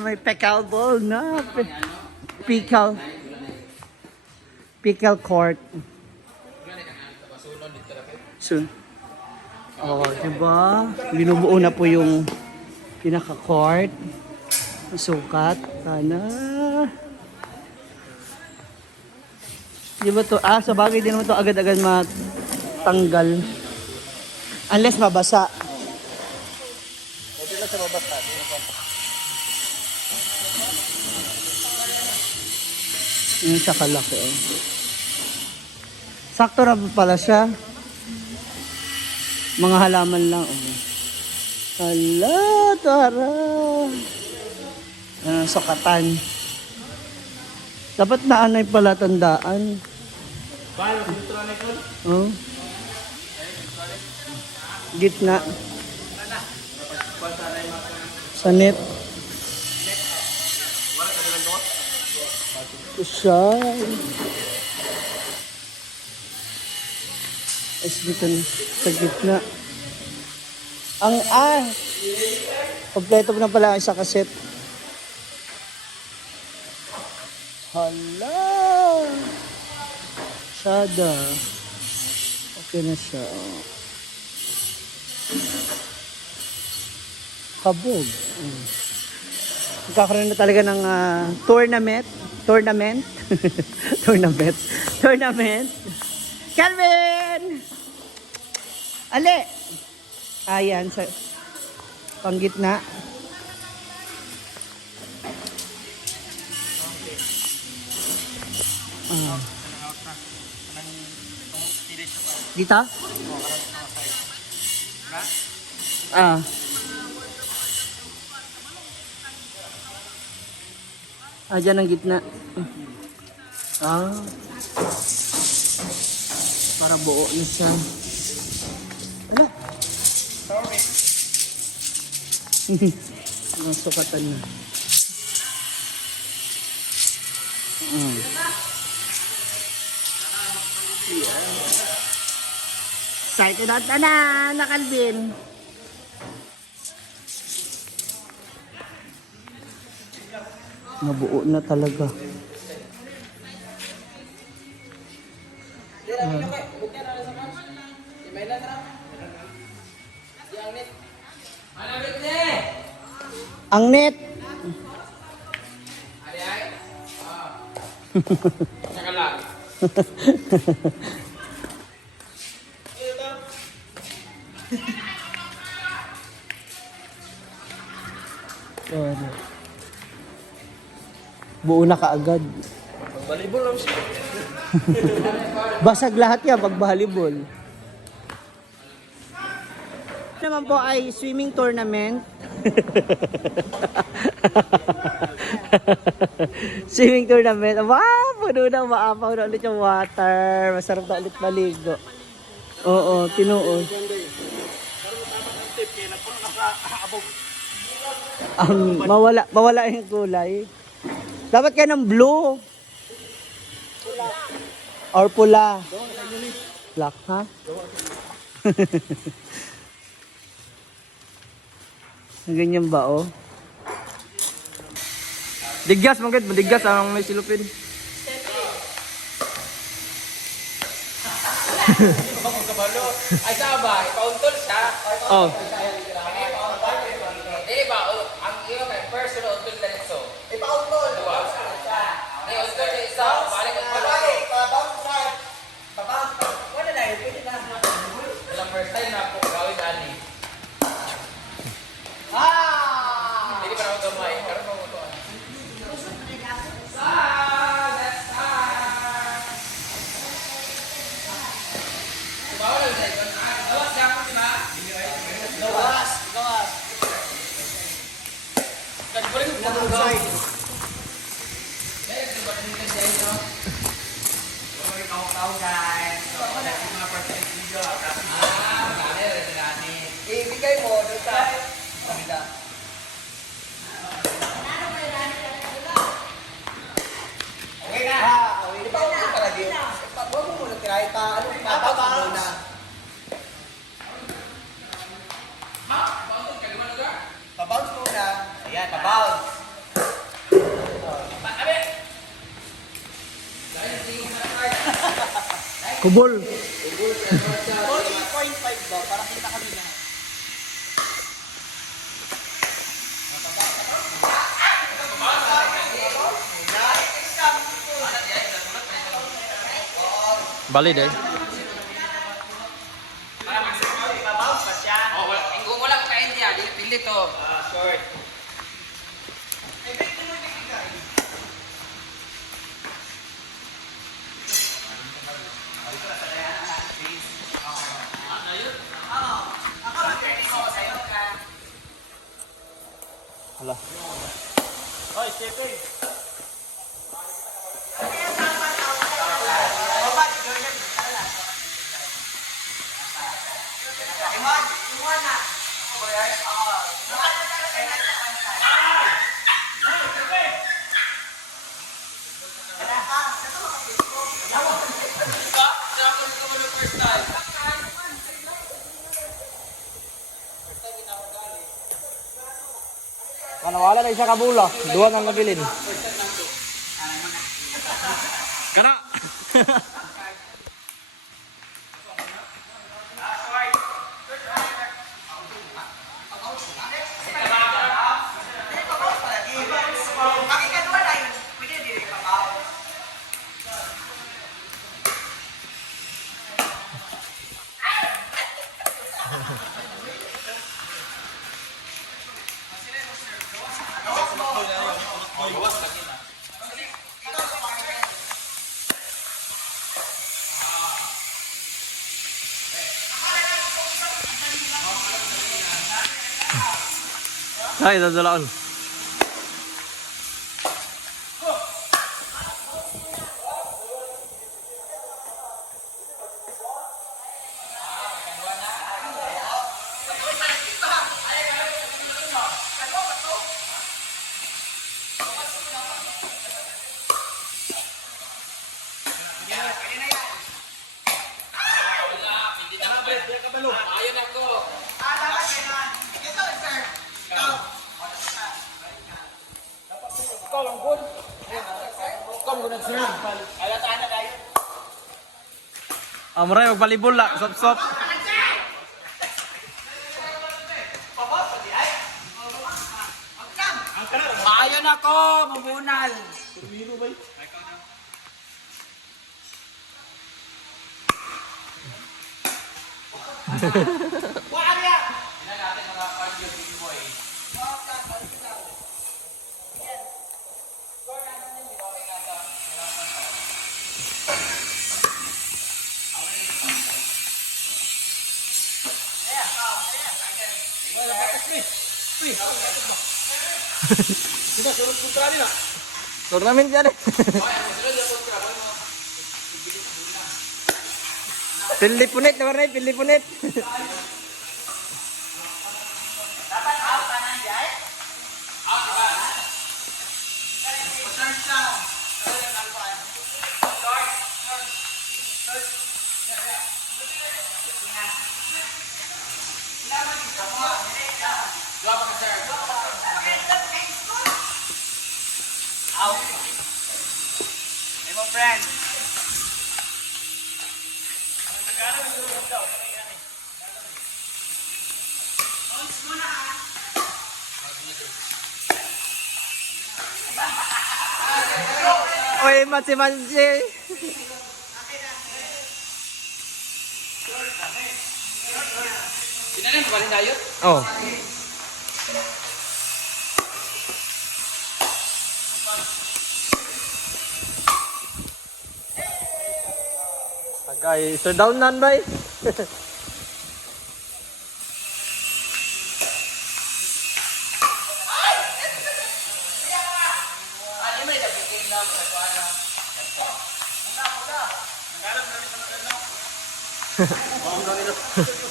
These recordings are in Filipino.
may pickleball na. Pickle court. So, oh, diba? Binubuo na po yung pinaka-court. Sukat. Sana. Di ba to? Sa bagay din naman to agad-agad matanggal. Unless mabasa. Pwede lang sa mabasa. Yung sa kalaki. Oh. Sakto na pala siya. Mga halaman lang. Oh. Hala, tara. Sukatan. Dapat naanay pala tandaan. Paano? Electronic on? Oh. Gitna. Sa net. Siya. Es dito na. Sa gitna. Kompleto na pala ang isa kaset. Hala. Sada. Okay na siya. Kabog. Magkakaroon na talaga ng tournament. Tournament. Calvin! Ale! Ayan, sa panggitna. Dito? Dyan ang gitna. Para buo na siya. Wala. Sorry. Sukatan na. Excited na Calvin. Nabuo na talaga. Ang net. Buo na kaagad. Volleyball lang siya. Basag lahat yan pag volleyball. Naman po ay swimming tournament. Swimming tournament. Wow! Puno na, maapaw na ulit yung water. Masarap na ulit maligo. Oo, tinuod. Mawala yung kulay. Dapat kayo ng blue. Or pula. Black, ha? Ganyan ba, oh? Digas, madigas ang may silupin. Ay saba, ipauntol siya. Oh. Ba, ang iyo kay personal untol na nito. Ipauntol. Ni untol ni isa, balik ang balik. Wala na, pwede na. Walang first time na ako gawin ani. Hindi pa ako gamay, karon mo to. Bawal sa ikon. Awas ka mo, di ba? Gawas. Kadbalik mo to. Ibigay mo doon sa kanila. Okay na. Ipauntol ka na din. Huwag mo muna tirahin pa. Papabounce muna. Pabounce muna. Ayan, pabounce. Kubol. 14.5 ba? Para kita kami na. Valid eh. Wala ko kain niya. Dili to. Short. Hala. Hoy, Stephen. Wala na isa kabula. Duwa nang nabilin. Kana. Ay, dadalaon. Ayun ako. Amray magbalibol la, sop-sop. Ayun ako. Mabunal. Tournament yan eh. Pilipunit naman rin, pilipunit. Hey, my friend. Oy, matsi-matsi. Sinanin ba rin tayo? Oh. Tagay, sir down nan bay.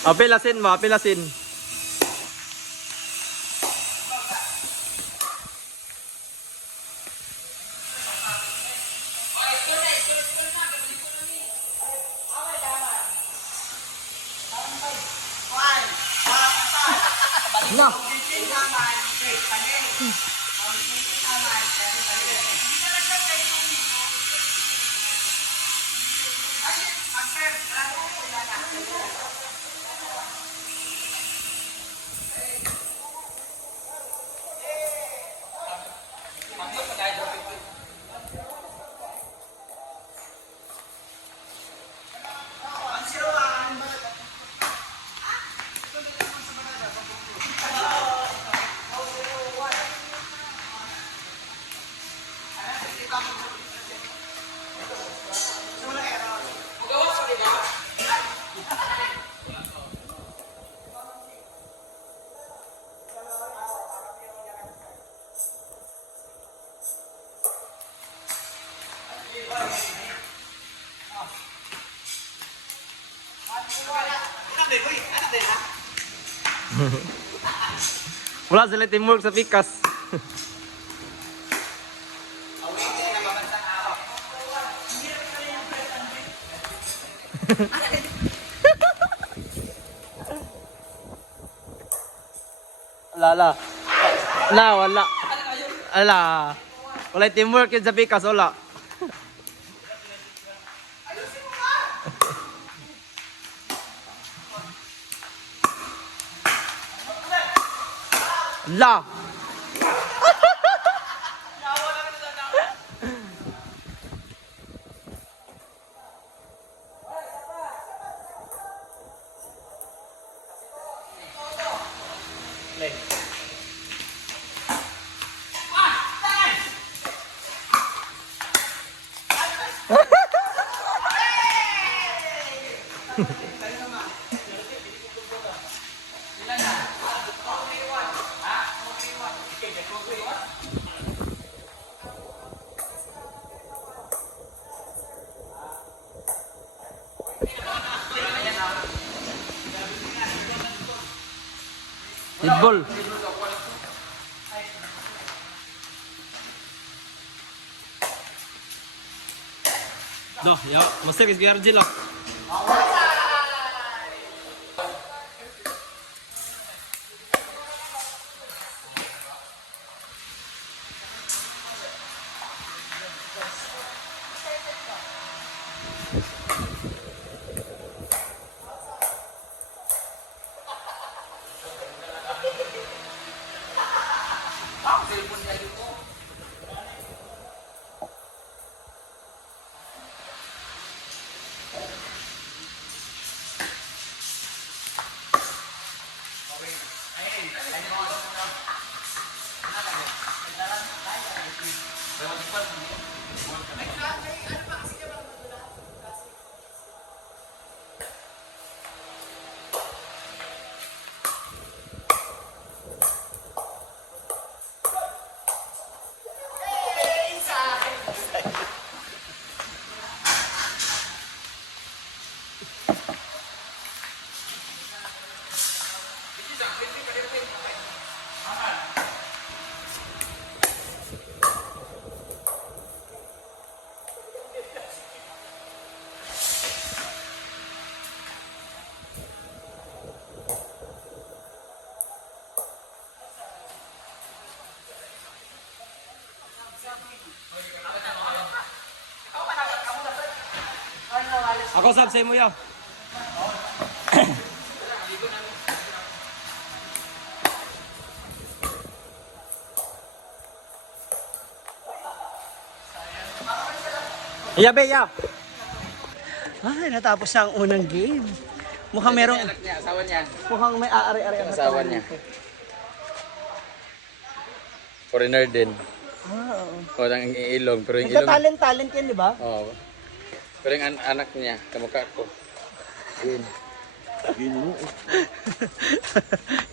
Apilasin mo, apilasin. No. Wala sila teamwork sa pikas. Wala. Wala. Ala. Wala teamwork yun sa pikas, wala. La. Ball. Doh, ya, mesti kis biar jilak. Ako sab sa imo yaw. Iya be ya. Ay, natapos na ang unang game. Mukhang merong... Anak niya, asawa niya. Mukhang may aari-ari ang Asawa niya. Foreigner din. Oo. O, ang ilong. Pero yung ilong... Nagka-talent yan, di ba? Oo. Pero yung anak niya, kamukha ko. Yun.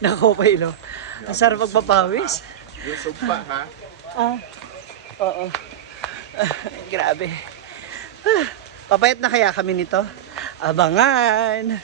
Nako pa ilo. Ang sarap magpapawis. Yung sumpa, ha? Oo. Grabe. Papayat na kaya kami nito? Abangan!